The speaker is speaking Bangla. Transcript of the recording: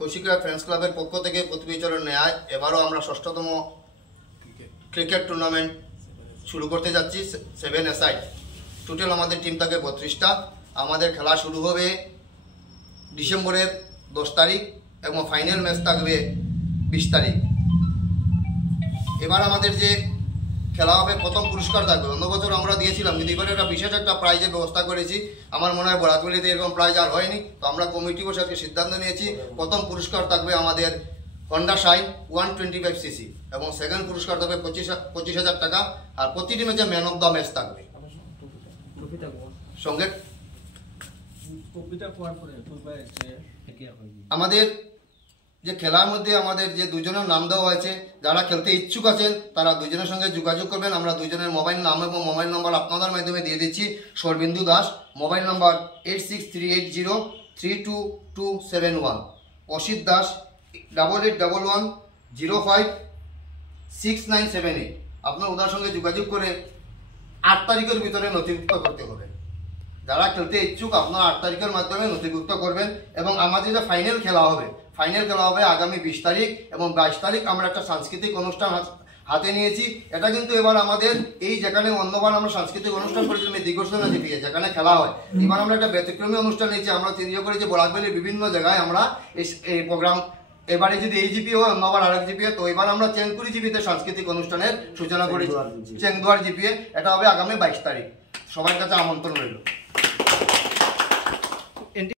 কৌশিকরা ফ্রেন্ডস ক্লাবের পক্ষ থেকে প্রতি বছরের ন্যায় এবারও আমরা 6ষ্ঠতম ক্রিকেট টুর্নামেন্ট শুরু করতে যাচ্ছি 7 টোটাল আমাদের টিম থাকে 32টা। আমাদের খেলা শুরু হবে ডিসেম্বরের 10 তারিখ এবং ফাইনাল ম্যাচ থাকবে 20 তারিখ। এবার আমাদের যে খেলা হবে প্রথম পুরস্কার থাকবে, অন্য বছর আমরা দিয়েছিলাম কিন্তু এবারে একটা বিশেষ একটা প্রাইজের ব্যবস্থা করেছি। আমার মনে হয় বরাতগুলিতে এরকম প্রাইজ আর হয়নি, তো আমরা কমিটি বসে আজকে সিদ্ধান্ত নিয়েছি প্রথম পুরস্কার থাকবে আমাদের হন্ডা শাইন 125cc এবং সেকেন্ড পুরস্কার থাকবে 25,000 টাকা। আর প্রতিটি ম্যাচে ম্যান অফ দ্য ম্যাচ থাকবে। সঙ্গে আমাদের যে খেলার মধ্যে আমাদের যে দুজনের নাম দেওয়া হয়েছে, যারা খেলতে ইচ্ছুক আছেন তারা দুজনের সঙ্গে যোগাযোগ করবেন। আমরা দুজনের মোবাইল নাম এবং মোবাইল নম্বর আপনাদের মাধ্যমে দিয়ে দিচ্ছি। সরবিন্দু দাস, মোবাইল নম্বর 8638032271, অসিত দাস 8811056978। আপনার ওদের সঙ্গে যোগাযোগ করে 8 তারিখের ভিতরে নথিভুক্ত করতে হবে। যারা খেলতে ইচ্ছুক আপনারা 8 তারিখের মাধ্যমে নথিভুক্ত করবেন। এবং আমাদের যে ফাইনাল খেলা হবে আগামী 20 তারিখ এবং 22 তারিখ। আমরা একটা সাংস্কৃতিক অনুষ্ঠান হাতে নিয়েছি। এটা কিন্তু এবার আমাদের এই যেখানে অন্যবার আমরা সাংস্কৃতিক অনুষ্ঠান করেছিলাম এই দীর্ঘসেনা জিপিএ যেখানে খেলা হয়, এবার আমরা একটা ব্যতিক্রমী অনুষ্ঠান নিয়েছি। আমরা চিন্তা করেছি বরাকভ্যালির বিভিন্ন জায়গায় আমরা এই প্রোগ্রাম, এবারে যদি এই জিপি হয় অন্যবার আরেক জিপি, তো এবার আমরা চেংকুরি জিপিতে সাংস্কৃতিক অনুষ্ঠানের সূচনা করেছি, চেংদুয়ার জিপিএ। এটা হবে আগামী 22 তারিখ। সবার কাছে আমন্ত্রণ রইল।